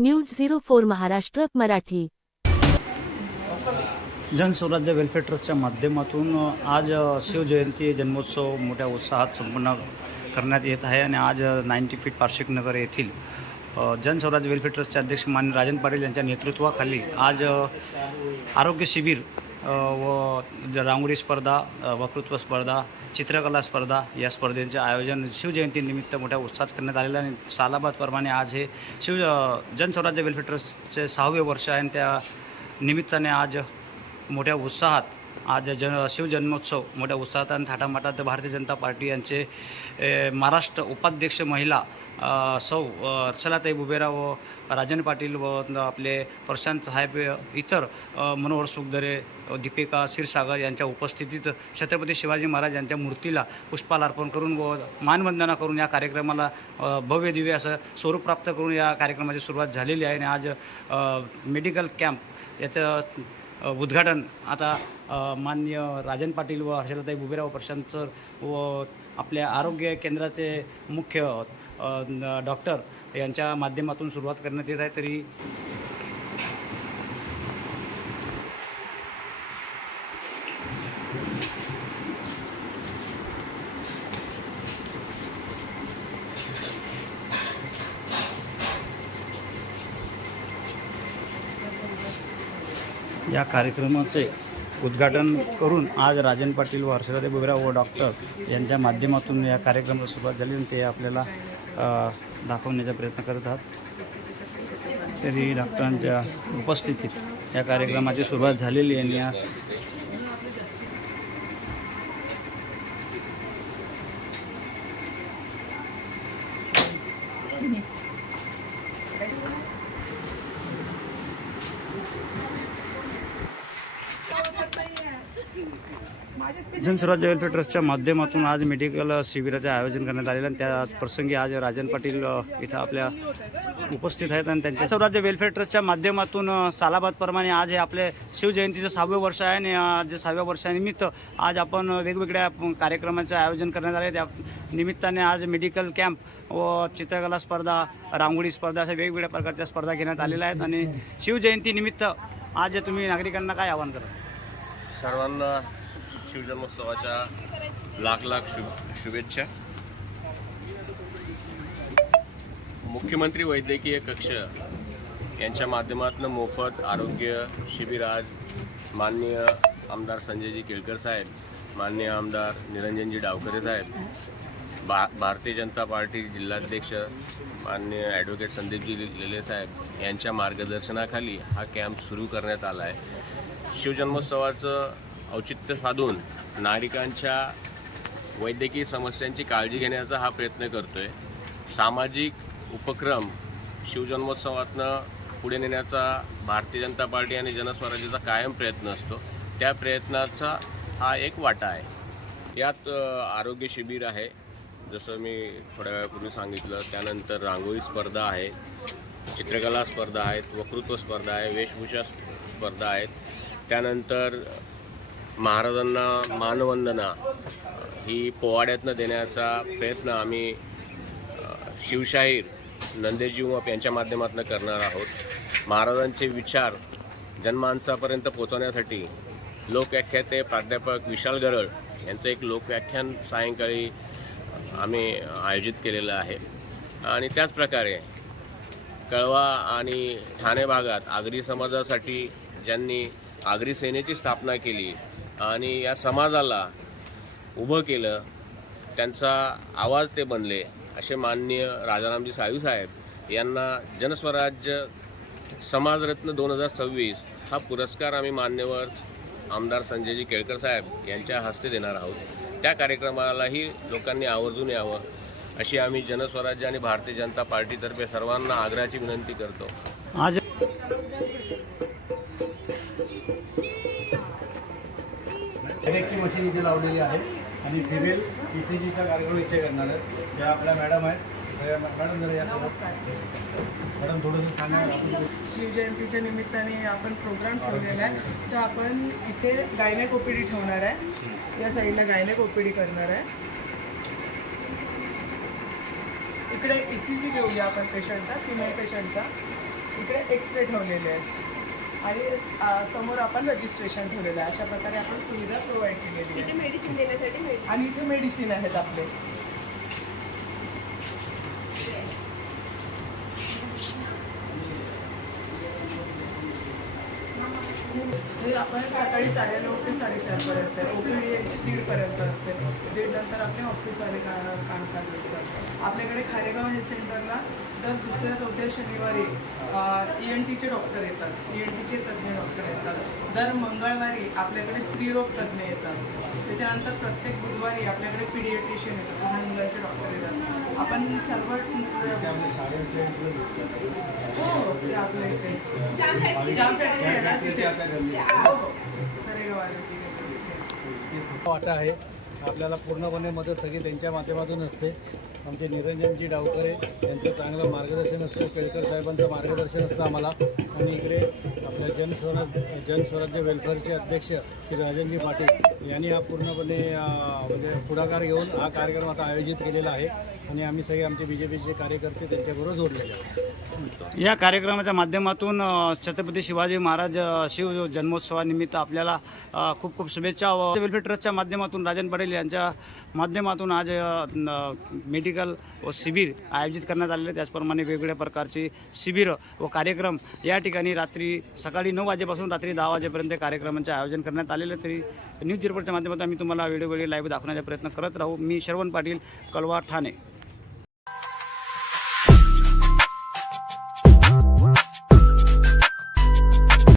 News 04 Maharashtra Marathi. Janswarajya welfare ट्रस्टच्या माध्यमातून आज शिवजयंती जन्मोत्सव मोठ्या उत्साहात संपन्न करण्यात येत आहे आणि आज 90 फीट पार्श्विक नगर येथील जनस्वराज्य वेलफेअर ट्रस्टचे अध्यक्ष माननीय राजन पाटील यांच्या नेतृत्वाखाली आज आरोग्य शिबिर व रांगोळी स्पर्धा, वक्तृत्व स्पर्धा, चित्रकला स्पर्धा या स्पर्धेचे आयोजन शिवजयंतीनिमित्त मोठ्या उत्साहात करण्यात आलेलं आहे. आणि सालाबादप्रमाणे आज हे जनस्वराज्य वेलफेअर ट्रस्टचे 6वे वर्ष आहे आणि त्या निमित्ताने आज मोठ्या उत्साहात आज शिवजन्मोत्सव मोठ्या उत्साहात आणि थाटामाटात भारतीय जनता पार्टी यांचे महाराष्ट्र उपाध्यक्ष महिला सौ अर्चलाताई बुबेरा व राजन पाटील व आपले प्रशांत साहेब इतर मनोहर सुखदरे दीपिका क्षीरसागर यांच्या उपस्थितीत छत्रपती शिवाजी महाराज यांच्या मूर्तीला पुष्पाल अर्पण करून व मानवंदना करून या कार्यक्रमाला भव्य दिव्य असं स्वरूप प्राप्त करून या कार्यक्रमाची सुरुवात झालेली आहे. आणि आज मेडिकल कॅम्प याचं उद्घाटन आता माननीय राजन पाटील व हर्षलाताई बुबेरा व प्रशांत सर व आपल्या आरोग्य केंद्राचे मुख्य डॉक्टर यांच्या माध्यमातून सुरुवात करण्यात येत आहे. तरी या कार्यक्रमाचे उद्घाटन करून आज राजन पाटील व हर्षलाताई बुबेरा व डॉक्टर यांच्या माध्यमातून या कार्यक्रमाला सुरुवात झाली आणि ते आपल्याला दाखवण्याचा प्रयत्न करत आहात. तरी डॉक्टरांच्या उपस्थितीत या कार्यक्रमाची सुरुवात झालेली आहे. आणि या जनस्वराज्य वेलफेअर ट्रस्टच्या माध्यमातून आज मेडिकल शिबिराचे आयोजन करण्यात आलेलं आणि त्या प्रसंगी आज राजन पाटील इथं आपल्या उपस्थित आहेत. आणि त्यांच्या स्वराज्य वेलफेअर ट्रस्टच्या माध्यमातून सालाबादप्रमाणे आज हे आपले शिवजयंतीचं 6वे वर्ष आहे आणि जे 6व्या वर्षानिमित्त आज आपण वेगवेगळ्या कार्यक्रमाचे आयोजन करण्यात आले. त्या निमित्ताने आज मेडिकल कॅम्प व चित्रकला स्पर्धा, रांगोळी स्पर्धा अशा वेगवेगळ्या प्रकारच्या स्पर्धा घेण्यात आलेल्या आहेत. आणि शिवजयंतीनिमित्त आज तुम्ही नागरिकांना काय आवाहन करा? सर्वांना शिवजन्मोत्सवाच्या लाख लाख शुभेच्छा. मुख्यमंत्री वैद्यकीय कक्ष यांच्या माध्यमातून मोफत आरोग्य शिबिर आज माननीय आमदार संजयजी केळकर साहेब, माननीय आमदार निरंजनजी डावकरे साहेब, भारतीय जनता पार्टी जिल्हाध्यक्ष माननीय ॲडव्होकेट संदीपजी लेले साहेब यांच्या मार्गदर्शनाखाली हा कॅम्प सुरू करण्यात आला आहे. शिवजन्मोत्सवाचं औचित्य साधून नागरिकांच्या वैद्यकीय समस्यांची काळजी घेण्याचा हा प्रयत्न करतो आहे. सामाजिक उपक्रम शिवजन्मोत्सवातनं पुढे नेण्याचा भारतीय जनता पार्टी आणि जनस्वराज्याचा कायम प्रयत्न असतो. त्या प्रयत्नाचा हा एक वाटा आहे. यात आरोग्य शिबिर आहे, जसं मी थोड्या वेळापूर्वी सांगितलं. त्यानंतर रांगोळी स्पर्धा आहे, चित्रकला स्पर्धा आहेत, वक्तृत्व स्पर्धा आहे, वेशभूषा स्पर्धा आहेत. त्यानंतर महाराजांना मानवंदना ही पोवाड्यातनं देण्याचा प्रयत्न आम्ही शिवशाहीर नंदेजी उमाप यांच्या माध्यमातून करणार आहोत. महाराजांचे विचार जनमानसापर्यंत पोहोचवण्यासाठी लोकव्याख्याते प्राध्यापक विशाल गरळ यांचं एक लोकव्याख्यान सायंकाळी आम्ही आयोजित केलेलं आहे. आणि त्याचप्रकारे कळवा आणि ठाणे भागात आगरी समाजासाठी ज्यांनी आगरी सेनेची स्थापना केली आणि या समाजाला उभं केलं, त्यांचा आवाज ते बनले, असे माननीय राजारामजी साळवी साहेब यांना जनस्वराज्य समाजरत्न 2026 हा पुरस्कार आम्ही मान्यवर आमदार संजयजी केळकर साहेब यांच्या हस्ते देणार आहोत. त्या कार्यक्रमालाही लोकांनी आवर्जून यावं अशी आम्ही जनस्वराज्य आणि भारतीय जनता पार्टीतर्फे सर्वांना आग्रहाची विनंती करतो. आज ची मशीन इथे लावलेली आहे आणि फिमेल ECGचा कार्यक्रम इथे करणार आहे. या आपल्या मॅडम आहेत. मॅडम जरा या. नमस्कार मॅडम थोडंसं सांगा. शिवजयंतीच्या निमित्ताने आपण प्रोग्राम ठेवलेला आहे. तर आपण इथे गायनेक OPD ठेवणार आहे. या साईडला गायनेक OPD करणार आहे. इकडे ECG घेऊया आपण पेशंटचा, फिमेल पेशंटचा. इकडे एक्सरे ठेवलेले आहेत आणि समोर आपण रजिस्ट्रेशन ठेवलेलं आहे. अशा प्रकारे आपण सुविधा प्रोव्हाइड केलेली आहे. मेडिसिन देण्यासाठी आणि इथे मेडिसिन आहेत आपले. हे आपण सकाळी 9:30 ते 4:30 पर्यंत ओपीडी यांची 1:30 पर्यंत असते. 1:30 नंतर आपले ऑफिसवाले कामकाज असतात. आपल्याकडे खारेगाव हेल्थ सेंटरला दर दुसऱ्या चौथ्या शनिवारी ENTचे डॉक्टर येतात, ENTचे तज्ज्ञ डॉक्टर येतात. दर मंगळवारी आपल्याकडे स्त्रीरोग तज्ज्ञ येतात. त्याच्यानंतर प्रत्येक बुधवारी आपल्याकडे पीडियाट्रिशियन येतात, लहान मुलांचे डॉक्टर येतात. आपण सर्व हो ते आपल्या इथे जाम फॅक्टरी आहे ना तिथेच. हो हो खारेगाव आरोग्य वाटा आहे. आपल्याला पूर्णपणे मदत सगळी त्यांच्या माध्यमातून असते. आमचे निरंजनजी डावकरे यांचं चांगलं मार्गदर्शन असतं, केळकर साहेबांचं मार्गदर्शन असतं आम्हाला. आणि इकडे आपल्या जनस्वराज्य वेलफेअरचे अध्यक्ष श्री राजनजी पाटील यांनी हा पूर्णपणे म्हणजे पुढाकार घेऊन हा कार्यक्रम आता आयोजित केलेला आहे. आणि आम्ही सगळे आमचे BJPचे कार्यकर्ते त्यांच्याबरोबर जोडलेले आहोत. या कार्यक्रमाच्या माध्यमातून छत्रपती शिवाजी महाराज शिव जन्मोत्सवानिमित्त आपल्याला खूप खूप शुभेच्छा. वेलफेअर ट्रस्टच्या माध्यमातून राजन पाटील यांच्या माध्यमातून आज मेडिकल व शिबिर आयोजित करण्यात आलेले. त्याचप्रमाणे वेगवेगळ्या प्रकारची शिबिरं व कार्यक्रम या ठिकाणी सकाळी 9 वाजेपासून रात्री 10 वाजेपर्यंत कार्यक्रमांचे आयोजन करण्यात आलेले. तरी न्यूज रिपोर्टच्या माध्यमातून आम्ही तुम्हाला वेळोवेळी लाईव्ह दाखवण्याचा प्रयत्न करत राहू. मी श्रवण पाटील, कळवा, ठाणे.